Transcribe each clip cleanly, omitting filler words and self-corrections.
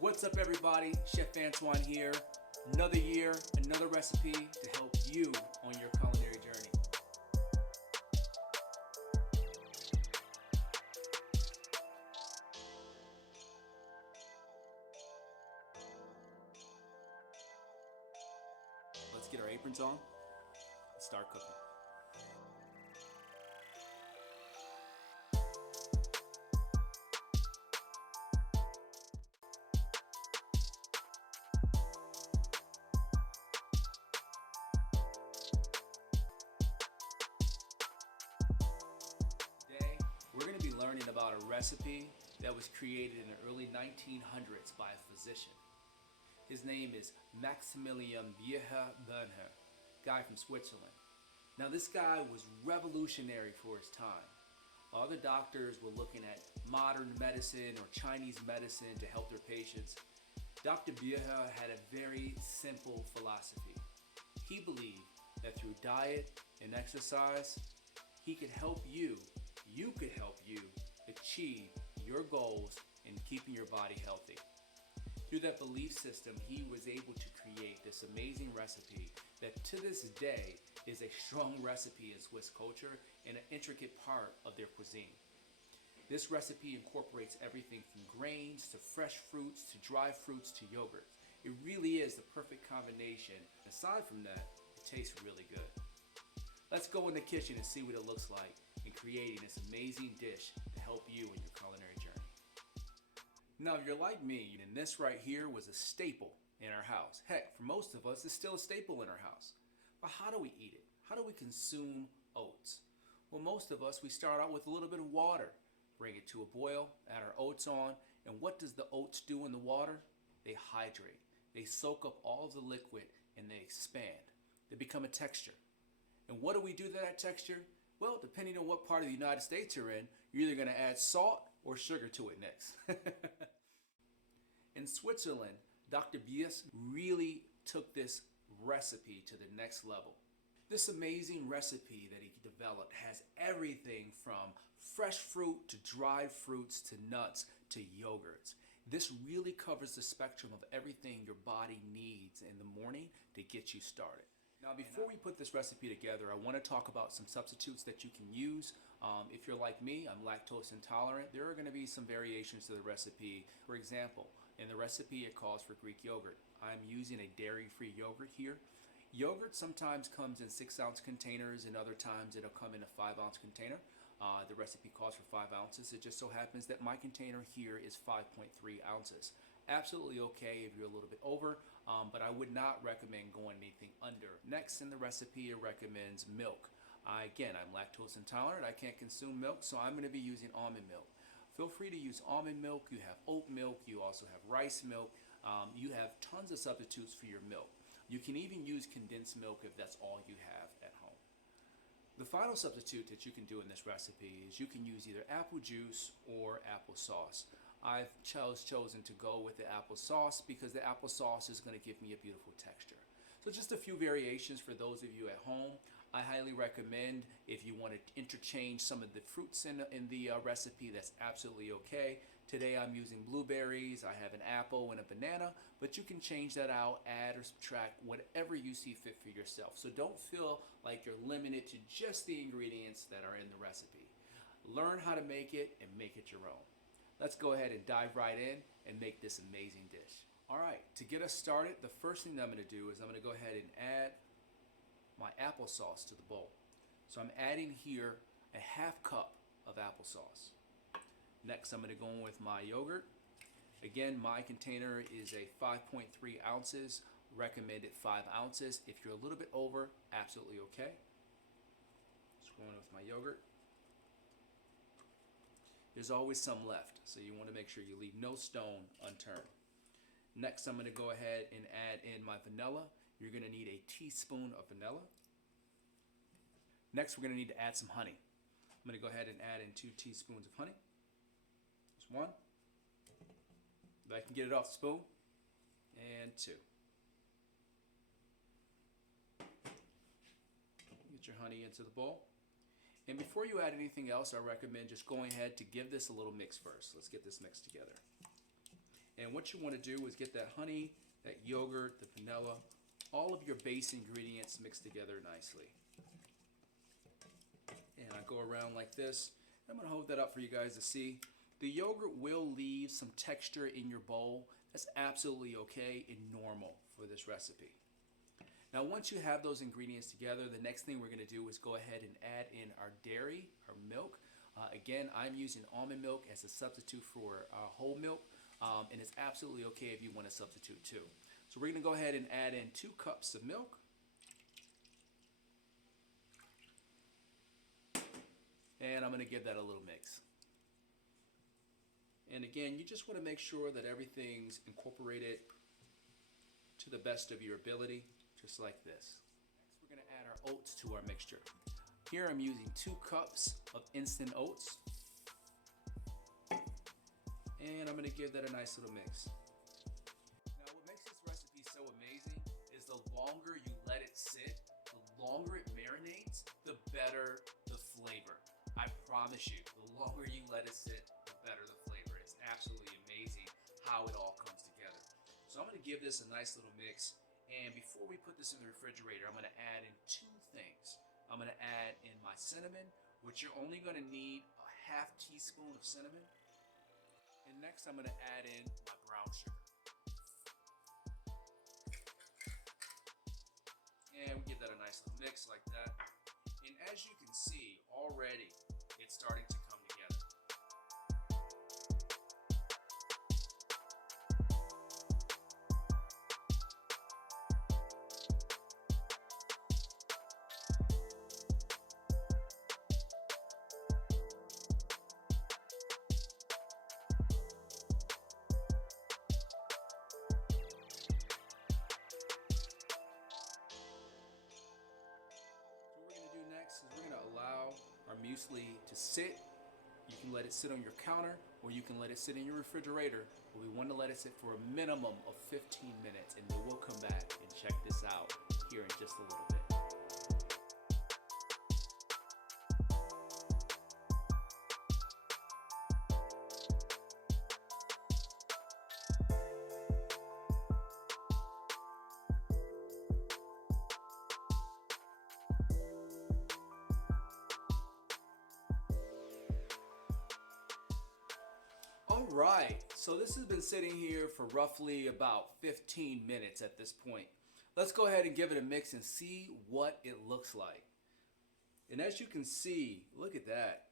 What's up, everybody? Chef Antwon here. Another year, another recipe to help you on your culinary journey. Let's get our aprons on and start cooking. Today, we're going to be learning about a recipe that was created in the early 1900s by a physician. His name is Maximilian Bircher Muesli, guy from Switzerland. Now this guy was revolutionary for his time. Other doctors were looking at modern medicine or Chinese medicine to help their patients. Dr. Bircher had a very simple philosophy. He believed that through diet and exercise, he could help you could help you achieve your goals in keeping your body healthy. Through that belief system, he was able to create this amazing recipe that to this day is a strong recipe in Swiss culture and an intricate part of their cuisine. This recipe incorporates everything from grains to fresh fruits to dry fruits to yogurt. It really is the perfect combination. Aside from that, it tastes really good. Let's go in the kitchen and see what it looks like in creating this amazing dish to help you in your culinary journey. Now, if you're like me, then this right here was a staple in our house. Heck, for most of us, it's still a staple in our house. But how do we eat it? How do we consume oats? Well, most of us, we start out with a little bit of water, bring it to a boil, add our oats on, and what does the oats do in the water? They hydrate. They soak up all of the liquid and they expand. They become a texture. And what do we do to that texture? Well, depending on what part of the United States you're in, you're either going to add salt or sugar to it next. In Switzerland, Dr. Bies really took this recipe to the next level. This amazing recipe that he developed has everything from fresh fruit to dried fruits to nuts to yogurts. This really covers the spectrum of everything your body needs in the morning to get you started. Now, before we put this recipe together, I want to talk about some substitutes that you can use. If you're like me, I'm lactose intolerant, there are going to be some variations to the recipe. For example, in the recipe it calls for Greek yogurt. I'm using a dairy-free yogurt here. Yogurt sometimes comes in 6-ounce containers and other times it'll come in a 5-ounce container. The recipe calls for 5 ounces. It just so happens that my container here is 5.3 ounces. Absolutely okay if you're a little bit over, but I would not recommend going anything under. Next in the recipe, it recommends milk. Again, I'm lactose intolerant. I can't consume milk, so I'm going to be using almond milk. Feel free to use almond milk. You have oat milk. You also have rice milk. You have tons of substitutes for your milk. You can even use condensed milk if that's all you have at home. The final substitute that you can do in this recipe is you can use either apple juice or applesauce. I've chosen to go with the applesauce because the applesauce is going to give me a beautiful texture. So just a few variations for those of you at home. I highly recommend if you want to interchange some of the fruits in the recipe, that's absolutely okay. Today I'm using blueberries, I have an apple and a banana, but you can change that out, add or subtract whatever you see fit for yourself. So don't feel like you're limited to just the ingredients that are in the recipe. Learn how to make it and make it your own. Let's go ahead and dive right in and make this amazing dish. All right, to get us started, the first thing that I'm going to do is I'm going to go ahead and add my applesauce to the bowl. So I'm adding here a half cup of applesauce. Next, I'm going to go in with my yogurt. Again, my container is a 5.3 ounces, recommended 5 ounces. If you're a little bit over, absolutely okay. Just going with my yogurt. There's always some left, so you want to make sure you leave no stone unturned. Next, I'm going to go ahead and add in my vanilla. You're going to need a teaspoon of vanilla. Next, we're going to need to add some honey. I'm going to go ahead and add in 2 teaspoons of honey. Just 1. If I can get it off the spoon. And 2. Get your honey into the bowl. And before you add anything else, I recommend just going ahead to give this a little mix first. Let's get this mixed together. And what you want to do is get that honey, that yogurt, the vanilla, all of your base ingredients mixed together nicely. And I go around like this. I'm going to hold that up for you guys to see. The yogurt will leave some texture in your bowl. That's absolutely okay and normal for this recipe. Now once you have those ingredients together, the next thing we're going to do is go ahead and add in our dairy, our milk. Again, I'm using almond milk as a substitute for whole milk, and it's absolutely okay if you want to substitute too. So we're going to go ahead and add in 2 cups of milk. And I'm going to give that a little mix. And again, you just want to make sure that everything's incorporated to the best of your ability, just like this. Next, we're going to add our oats to our mixture. Here I'm using 2 cups of instant oats. And I'm going to give that a nice little mix. Now what makes this recipe so amazing is the longer you let it sit, the longer it marinates, the better the flavor. I promise you, the longer you let it sit, the better the flavor. It's absolutely amazing how it all comes together. So I'm going to give this a nice little mix. And before we put this in the refrigerator, I'm going to add in 2 things. I'm going to add in my cinnamon, which you're only going to need a half teaspoon of cinnamon. And next I'm going to add in my brown sugar. And we give that a nice little mix like that. And as you can see, already it's starting to come together. We're going to allow our muesli to sit. You can let it sit on your counter or you can let it sit in your refrigerator, but we want to let it sit for a minimum of 15 minutes, and then we'll come back and check this out here in just a little bit. Alright, so this has been sitting here for roughly about 15 minutes at this point. Let's go ahead and give it a mix and see what it looks like. And as you can see, look at that.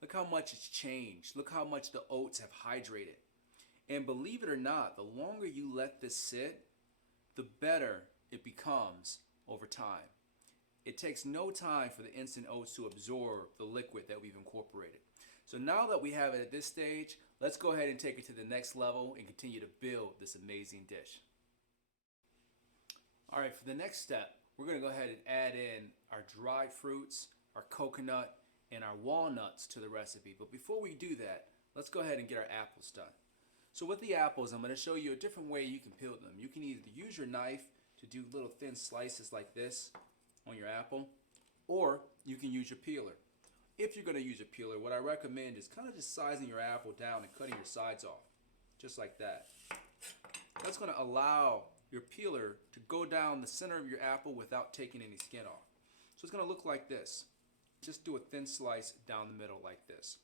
Look how much it's changed. Look how much the oats have hydrated. And believe it or not, the longer you let this sit, the better it becomes over time. It takes no time for the instant oats to absorb the liquid that we've incorporated. So now that we have it at this stage, let's go ahead and take it to the next level and continue to build this amazing dish. All right, for the next step, we're going to go ahead and add in our dried fruits, our coconut, and our walnuts to the recipe. But before we do that, let's go ahead and get our apples done. So with the apples, I'm going to show you a different way you can peel them. You can either use your knife to do little thin slices like this on your apple, or you can use your peeler. If you're going to use a peeler, what I recommend is kind of just sizing your apple down and cutting your sides off, just like that. That's going to allow your peeler to go down the center of your apple without taking any skin off. So it's going to look like this. Just do a thin slice down the middle like this.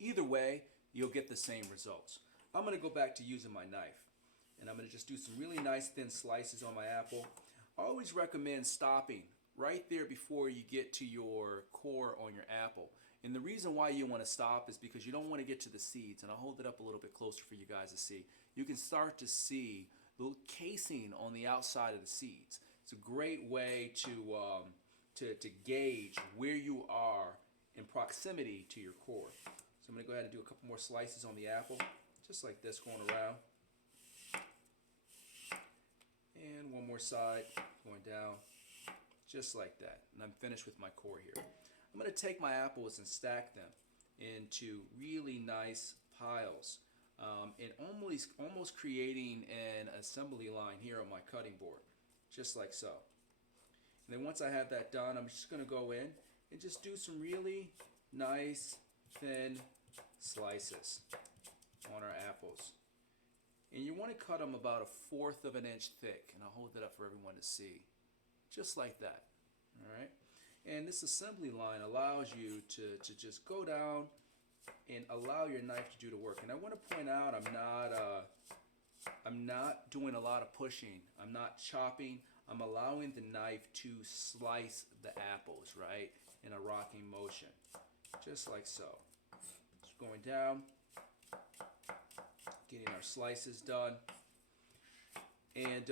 Either way, you'll get the same results. I'm going to go back to using my knife, and I'm going to just do some really nice thin slices on my apple. I always recommend stopping right there before you get to your core on your apple. And the reason why you want to stop is because you don't want to get to the seeds. And I'll hold it up a little bit closer for you guys to see. You can start to see the little casing on the outside of the seeds. It's a great way to gauge where you are in proximity to your core. So I'm going to go ahead and do a couple more slices on the apple, just like this, going around. And one more side, going down. Just like that, and I'm finished with my core here. I'm going to take my apples and stack them into really nice piles, and almost creating an assembly line here on my cutting board, just like so. And then once I have that done, I'm just going to go in and just do some really nice thin slices on our apples. And you want to cut them about 1/4 of an inch thick. And I'll hold it up for everyone to see. Just like that. All right. And this assembly line allows you to just go down and allow your knife to do the work. And I want to point out I'm not doing a lot of pushing. I'm not chopping. I'm allowing the knife to slice the apples, right, in a rocking motion, just like so. Just going down, getting our slices done. And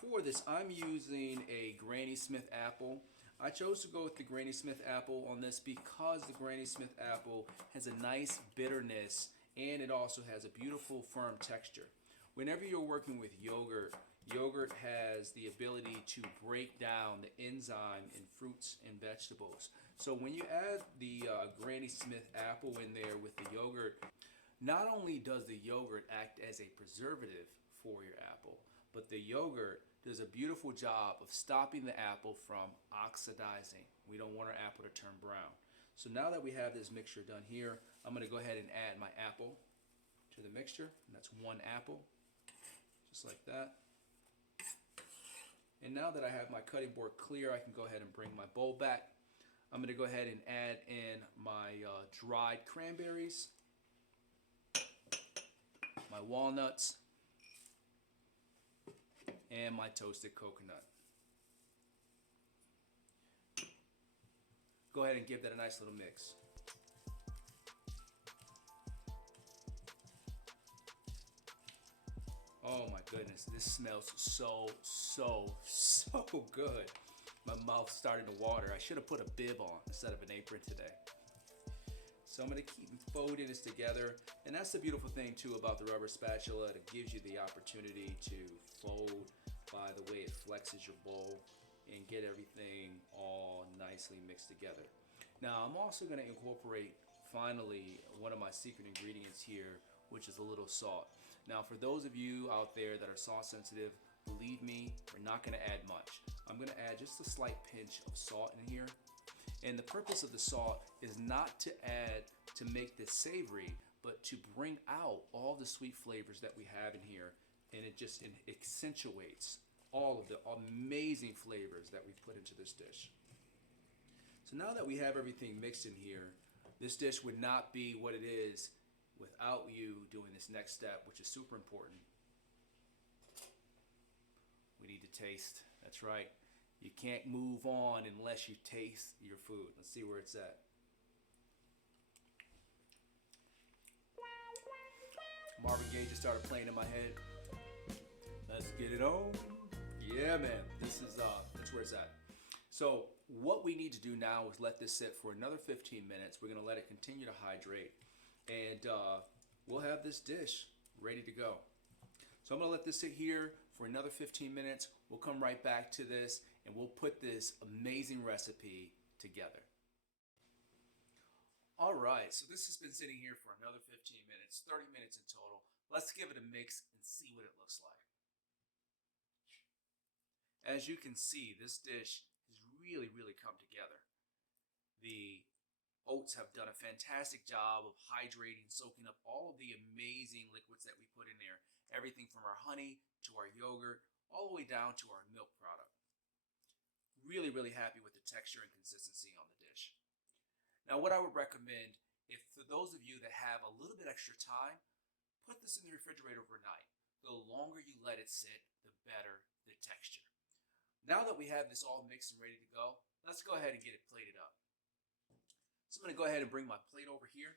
for this, I'm using a Granny Smith apple. I chose to go with the Granny Smith apple on this because the Granny Smith apple has a nice bitterness and it also has a beautiful firm texture. Whenever you're working with yogurt, yogurt has the ability to break down the enzyme in fruits and vegetables. So when you add the Granny Smith apple in there with the yogurt, not only does the yogurt act as a preservative for your apple, but the yogurt does a beautiful job of stopping the apple from oxidizing. We don't want our apple to turn brown. So now that we have this mixture done here, I'm going to go ahead and add my apple to the mixture. And that's 1 apple, just like that. And now that I have my cutting board clear, I can go ahead and bring my bowl back. I'm going to go ahead and add in my dried cranberries, my walnuts, and my toasted coconut. Go ahead and give that a nice little mix. Oh my goodness, this smells so good. My mouth's starting to water. I should have put a bib on instead of an apron today. So I'm going to keep folding this together. And that's the beautiful thing too about the rubber spatula. It gives you the opportunity to fold by the way it flexes your bowl and get everything all nicely mixed together. Now I'm also going to incorporate finally one of my secret ingredients here, which is a little salt. Now for those of you out there that are salt sensitive, believe me, we're not going to add much. I'm going to add just a slight pinch of salt in here. And the purpose of the salt is not to add to make this savory, but to bring out all the sweet flavors that we have in here. And it just accentuates all of the amazing flavors that we've put into this dish. So now that we have everything mixed in here, this dish would not be what it is without you doing this next step, which is super important. We need to taste. That's right. You can't move on unless you taste your food. Let's see where it's at. Marvin Gaye just started playing in my head. Let's get it on. Yeah, man. This is that's where it's at. So what we need to do now is let this sit for another 15 minutes. We're gonna let it continue to hydrate, and we'll have this dish ready to go. So I'm gonna let this sit here for another 15 minutes. We'll come right back to this and we'll put this amazing recipe together. All right, so this has been sitting here for another 15 minutes, 30 minutes in total. Let's give it a mix and see what it looks like. As you can see, this dish has really come together. The oats have done a fantastic job of hydrating, soaking up all of the amazing liquids that we put in there. Everything from our honey to our yogurt, all the way down to our milk product. Really happy with the texture and consistency on the dish. Now what I would recommend, if for those of you that have a little bit extra time, put this in the refrigerator overnight. The longer you let it sit, the better the texture. Now that we have this all mixed and ready to go, let's go ahead and get it plated up. So I'm going to go ahead and bring my plate over here.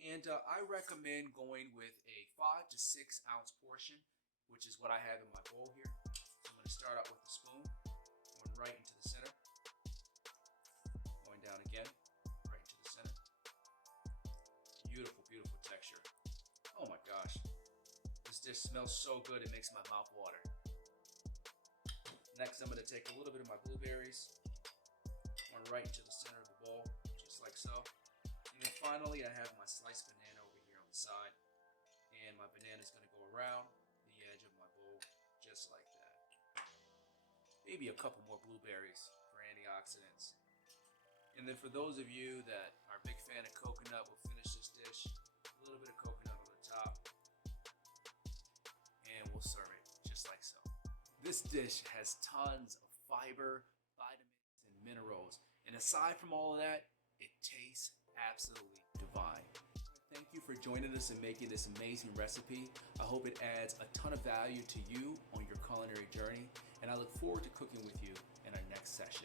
And I recommend going with a 5 to 6 ounce portion, which is what I have in my bowl here. So I'm going to start out with the spoon, going right into the center, going down again, right into the center. Beautiful texture. Oh my gosh. This dish smells so good, it makes my mouth water. Next, I'm going to take a little bit of my blueberries, one right into the center of the bowl, just like so. And then finally, I have my sliced banana over here on the side. And my banana is going to go around the edge of my bowl, just like that. Maybe a couple more blueberries for antioxidants. And then for those of you that are a big fan of coconut, we'll finish this dish. A little bit of coconut on the top. This dish has tons of fiber, vitamins, and minerals. And aside from all of that, it tastes absolutely divine. Thank you for joining us and making this amazing recipe. I hope it adds a ton of value to you on your culinary journey, and I look forward to cooking with you in our next session.